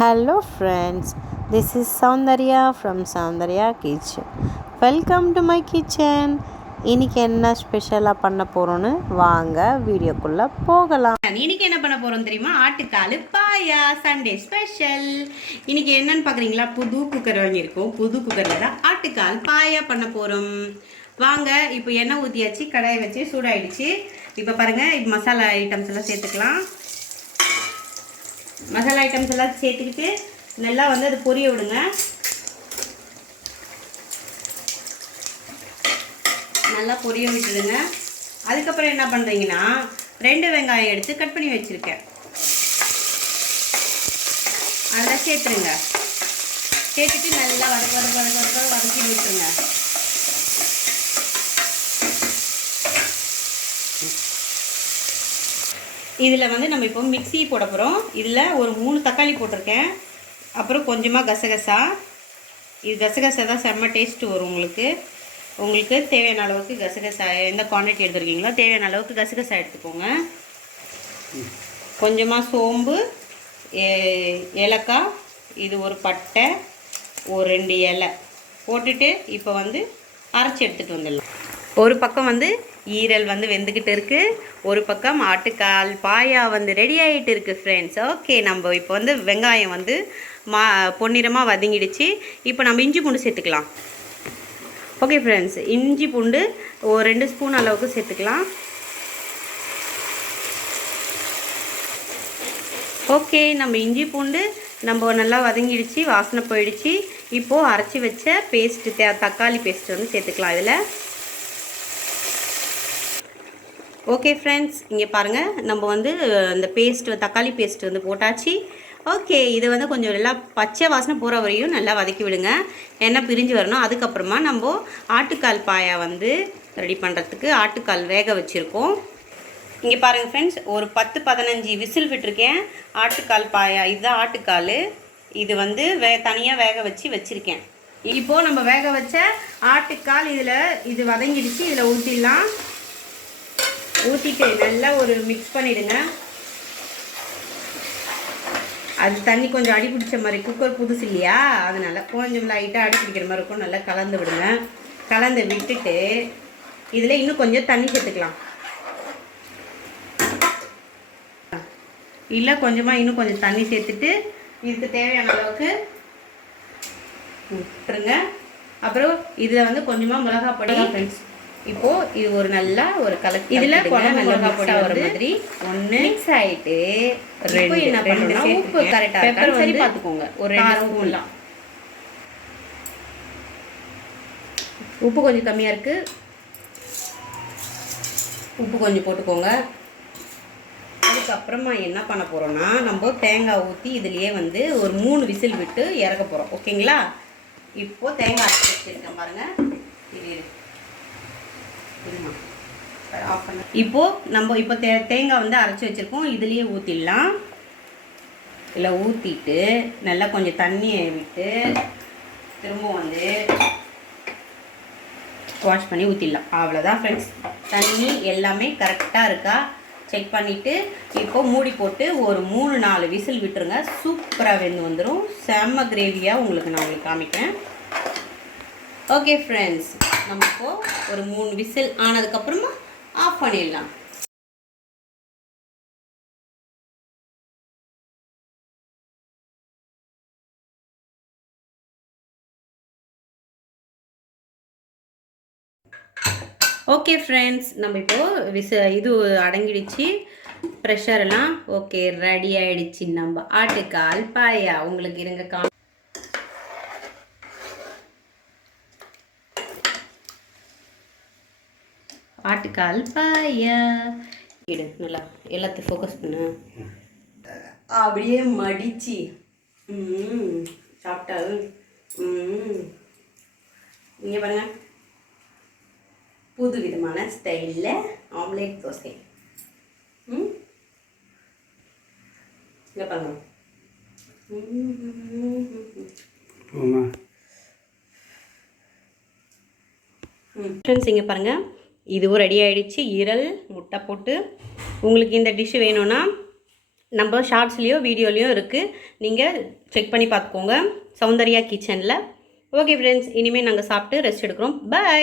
Hello friends this is Soundarya from Soundarya kitchen welcome to my kitchen இன்னைக்கு என்ன ஸ்பெஷலாக பண்ண போகிறோன்னு வாங்க வீடியோக்குள்ளே போகலாம். இன்னைக்கு என்ன பண்ண போகிறோம் தெரியுமா? ஆட்டுக்கால் பாயா சண்டே ஸ்பெஷல் இன்னைக்கு என்னன்னு பார்க்குறீங்களா புது குக்கர் வாங்கியிருக்கோம். புது குக்கரில் தான் ஆட்டுக்கால் பாயா பண்ண போகிறோம் வாங்க இப்போ எண்ணெய் ஊற்றியாச்சு கடாயை வச்சு சூடாயிடுச்சு. இப்போ பாருங்கள் இப்போ மசாலா ஐட்டம்ஸ் எல்லாம் சேர்த்துக்கலாம். மசாலா ஐட்டம்ஸ் எல்லாம் சேர்த்துக்கிட்டு நல்லா வந்து அது பொரிய விடுங்க. நல்லா பொரிய விட்டுடுங்க. அதுக்கப்புறம் என்ன பண்ணுறீங்கன்னா ரெண்டு வெங்காயம் எடுத்து கட் பண்ணி வச்சுருக்கேன். அதெல்லாம் சேர்த்துருங்க சேர்த்துட்டு நல்லா வதக்க வதக்க வதக்க வதக்கி விட்டுருங்க. இதில் வந்து நம்ம இப்போ மிக்ஸி போட போகிறோம் இதில் ஒரு மூணு தக்காளி போட்டிருக்கேன். அப்புறம் கொஞ்சமாக கசகசா. இது கசகசா தான் செம்ம டேஸ்ட்டு வரும் உங்களுக்கு. உங்களுக்கு தேவையான அளவுக்கு கசகசா எந்த குவான்டிட்டி எடுத்துருக்கீங்களோ தேவையான அளவுக்கு கசகசா எடுத்துக்கோங்க. கொஞ்சமாக சோம்பு ஏ- ஏலக்காய் இது ஒரு பட்டை ஒரு ரெண்டு இலை போட்டுட்டு இப்போ வந்து அரைச்சி எடுத்துகிட்டு வந்துடலாம். ஒரு பக்கம் வந்து ஈரல் வந்து வெந்துக்கிட்டு இருக்குது ஒரு பக்கம் ஆட்டுக்கால் பாயா வந்து ரெடி ஆகிட்டு இருக்குது ஃப்ரெண்ட்ஸ் ஓகே நம்ம இப்போ வந்து வெங்காயம் வந்து மா பொன்னிறமாக வதங்கிடுச்சு. இப்போ நம்ம இஞ்சி பூண்டு சேர்த்துக்கலாம். ஓகே ஃப்ரெண்ட்ஸ் இஞ்சி பூண்டு ஒரு ரெண்டு ஸ்பூன் அளவுக்கு சேர்த்துக்கலாம். ஓகே நம்ம இஞ்சி பூண்டு நம்ம நல்லா வதங்கிடுச்சு வாசனை போயிடுச்சு. இப்போது அரைச்சி வச்ச பேஸ்ட்டு தே தக்காளி பேஸ்ட் வந்து சேர்த்துக்கலாம் இதில். ஓகே ஃப்ரெண்ட்ஸ் இங்கே பாருங்கள் நம்ம வந்து இந்த பேஸ்ட் தக்காளி பேஸ்ட் வந்து போட்டாச்சு. ஓகே இதை வந்து கொஞ்சம் நல்லா பச்சை வாசனை போகிற வரையும் நல்லா வதக்கி விடுங்க. எண்ணெய் பிரிஞ்சு வரணும்? அதுக்கப்புறமா நம்ம ஆட்டுக்கால் பாயா வந்து ரெடி பண்ணுறதுக்கு ஆட்டுக்கால் வேக வச்சுருக்கோம். இங்கே பாருங்கள் ஃப்ரெண்ட்ஸ் ஒரு பத்து பதினஞ்சு விசில் விட்டுருக்கேன். ஆட்டுக்கால் பாயா இதுதான் ஆட்டுக்கால். இது வந்து வே தனியாக வேக வச்சு வச்சுருக்கேன். இப்போது நம்ம வேக வச்ச ஆட்டுக்கால் இதில் இது வதங்கிடுச்சு இதில் ஊற்றிடலாம் ஊற்றிட்டு நல்லா ஒரு மிக்ஸ் பண்ணிவிடுங்க அது தண்ணி கொஞ்சம் அடி பிடிச்ச மாதிரி குக்கர் புதுசு இல்லையா? அதனால் கொஞ்சம் லைட்டாக அடி பிடிக்கிற மாதிரி இருக்கும். நல்லா கலந்து விடுங்க. கலந்து விட்டுட்டு இதில் இன்னும் கொஞ்சம் தண்ணி சேர்த்துக்கலாம். இல்லை கொஞ்சமாக இன்னும் கொஞ்சம் தண்ணி சேர்த்துட்டு இதுக்கு தேவையான அளவுக்கு விட்டுருங்க அப்புறம் இதில் வந்து கொஞ்சமாக மிளகா ஃப்ரெண்ட்ஸ் இப்போ இது ஒரு நல்ல ஒரு கலர் இதில் குழம்பு மிளகா பொடி வர மாதிரி. ஒன்று மிக்ஸ் ஆகிட்டு ரெண்டு. என்ன பண்ணணும்னா உப்பு கரெக்டாக பெப்பர் சரி பார்த்துக்கோங்க. ஒரு ரெண்டு ஸ்பூன்லாம் உப்பு கொஞ்சம் கம்மியாக இருக்குது உப்பு கொஞ்சம் போட்டுக்கோங்க. அதுக்கப்புறமா என்ன பண்ண போகிறோம்னா நம்ம தேங்காய் ஊற்றி இதுலேயே வந்து ஒரு மூணு விசில் விட்டு இறக்க போகிறோம் ஓகேங்களா? இப்போது தேங்காய் வச்சுருக்கேன் பாருங்கள் இது. இப்போது நம்ம இப்போ தே தேங்காய் வந்து அரைச்சி வச்சுருக்கோம். இதுலேயே ஊற்றிடலாம் இதில் ஊற்றிட்டு நல்லா கொஞ்சம் தண்ணியை விட்டு திரும்ப வந்து வாஷ் பண்ணி ஊற்றிடலாம் அவ்வளோதான் ஃப்ரெண்ட்ஸ் தண்ணி எல்லாமே கரெக்டாக இருக்கா? செக் பண்ணிவிட்டு இப்போ மூடி போட்டு ஒரு மூணு நாலு விசில் விட்டுருங்க. சூப்பராக வெந்து வந்துடும் செம்ம கிரேவியாக உங்களுக்கு நான் உங்களுக்கு காமிக்கிறேன். ஓகே ஃப்ரெண்ட்ஸ் நம்ம இப்போ ஒரு மூணு விசில் ஆனதுக்கப்புறமா ஆஃப் பண்ணிடலாம். ஓகே ஃப்ரெண்ட்ஸ் நம்ம இப்போது விச இது அடங்கிடுச்சு. ப்ரெஷர் எல்லாம் ஓகே ரெடி ஆயிடுச்சு. நம்ம ஆட்டுக்கால் பாயா உங்களுக்கு இருங்க கா ஆட்டுக்கால் பாயா. இடு நல்லா எல்லாத்தையும் ஃபோக்கஸ் பண்ணு. அப்படியே மடிச்சு. சாப்பிட்டாலும் இங்கே பாருங்க. புது விதமான ஸ்டைலில் ஆம்லேட் தோசை. ம்? இங்கே பாருங்க. ஃப்ரெண்ட்ஸ் இங்கே பாருங்கள் இதுவும் ரெடி ஆகிடுச்சு ஈரல் முட்டை போட்டு. உங்களுக்கு இந்த டிஷ்ஷு வேணும்னா நம்ம ஷார்ட்ஸ்லேயோ வீடியோலேயோ இருக்குது நீங்கள் செக் பண்ணி பார்த்துக்கோங்க. சௌந்தர்யா கிச்சனில் ஓகே ஃப்ரெண்ட்ஸ் இனிமேல் நாங்கள் சாப்பிட்டு ரெஸ்ட் எடுக்கிறோம். பை